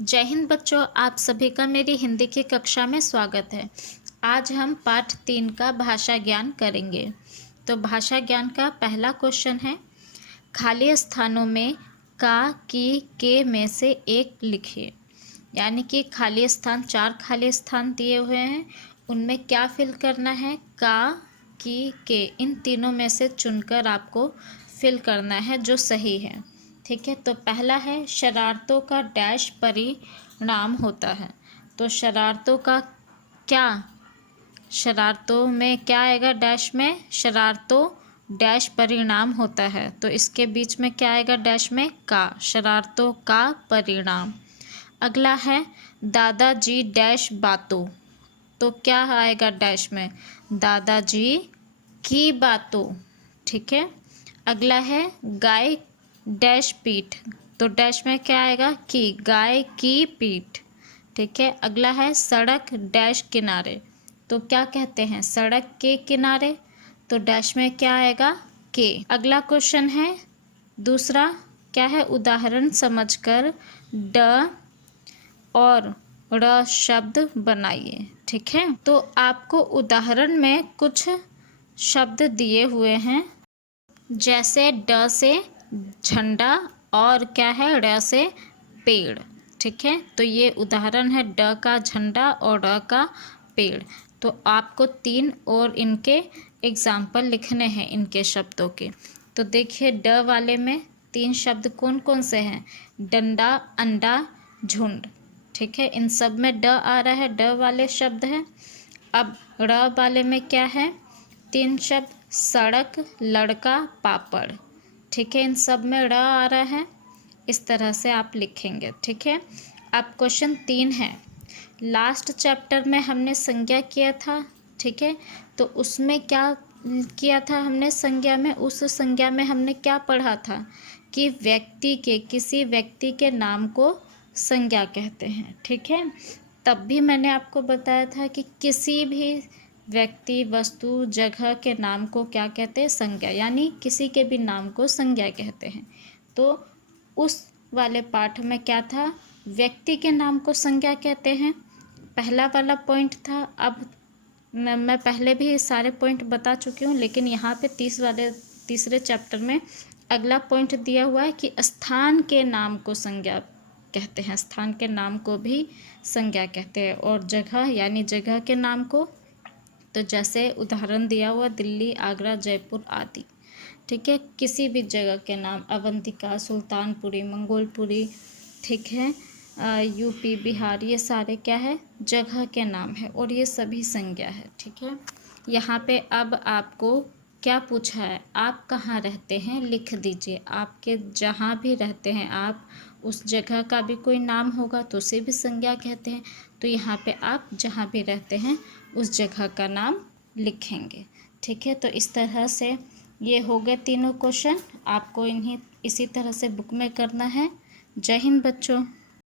जय हिंद बच्चों, आप सभी का मेरी हिंदी की कक्षा में स्वागत है। आज हम पाठ 3 का भाषा ज्ञान करेंगे। तो भाषा ज्ञान का पहला क्वेश्चन है, खाली स्थानों में का, की, के में से एक लिखिए। यानी कि खाली स्थान, 4 खाली स्थान दिए हुए हैं, उनमें क्या फिल करना है? का, की, के, इन तीनों में से चुनकर आपको फिल करना है जो सही है। ठीक है, तो पहला है, शरारतों का डैश परिणाम होता है। तो शरारतों का क्या, शरारतों में क्या आएगा? डैश में शरारतों डैश परिणाम होता है, तो इसके बीच में क्या आएगा? डैश में का, शरारतों का परिणाम। अगला है, दादाजी डैश बातों, तो क्या आएगा डैश में? दादाजी की बातों। ठीक है, अगला है, गाय डैश पीठ, तो डैश में क्या आएगा? की, गाय की पीठ। ठीक है, अगला है, सड़क डैश किनारे, तो क्या कहते हैं? सड़क के किनारे, तो डैश में क्या आएगा? के। अगला क्वेश्चन है दूसरा, क्या है? उदाहरण समझकर ड और ड़ शब्द बनाइए। ठीक है, तो आपको उदाहरण में कुछ शब्द दिए हुए हैं, जैसे ड से झंडा और क्या है? ड़ से पेड़। ठीक है, तो ये उदाहरण है ड का झंडा और ड़ का पेड़। तो आपको 3 और इनके एग्जाम्पल लिखने हैं इनके शब्दों के। तो देखिए, ड वाले में 3 शब्द कौन कौन से हैं? डंडा, अंडा, झुंड। ठीक है, इन सब में ड आ रहा है, ड वाले शब्द हैं। अब ड़ वाले में क्या है? 3 शब्द, सड़क, लड़का, पापड़। ठीक है, इन सब में ड़ आ रहा है, इस तरह से आप लिखेंगे। ठीक है, अब क्वेश्चन 3 है, लास्ट चैप्टर में हमने संज्ञा किया था। ठीक है, तो उसमें क्या किया था हमने? संज्ञा में, उस संज्ञा में हमने क्या पढ़ा था कि व्यक्ति के, किसी व्यक्ति के नाम को संज्ञा कहते हैं। ठीक है, तब भी मैंने आपको बताया था कि किसी भी व्यक्ति, वस्तु, जगह के नाम को क्या कहते हैं? संज्ञा, यानी किसी के भी नाम को संज्ञा कहते हैं। तो उस वाले पाठ में क्या था? व्यक्ति के नाम को संज्ञा कहते हैं, पहला वाला पॉइंट था। अब मैं पहले भी सारे पॉइंट बता चुकी हूँ, लेकिन यहाँ पे तीसरे चैप्टर में अगला पॉइंट दिया हुआ है कि स्थान के नाम को संज्ञा कहते हैं, स्थान के नाम को भी संज्ञा कहते हैं, और जगह यानी जगह के नाम को, तो जैसे उदाहरण दिया हुआ दिल्ली, आगरा, जयपुर आदि। ठीक है, किसी भी जगह के नाम, अवंतिका, सुल्तानपुरी, मंगोलपुरी, ठीक है, यूपी, बिहार, ये सारे क्या है? जगह के नाम है, और ये सभी संज्ञा है। ठीक है, यहाँ पे अब आपको क्या पूछा है? आप कहाँ रहते हैं लिख दीजिए। आपके जहाँ भी रहते हैं आप, उस जगह का भी कोई नाम होगा तो उसे भी संज्ञा कहते हैं। तो यहाँ पे आप जहाँ भी रहते हैं उस जगह का नाम लिखेंगे। ठीक है, तो इस तरह से ये हो गए तीनों क्वेश्चन। आपको इसी तरह से बुक में करना है। जय हिंद बच्चों।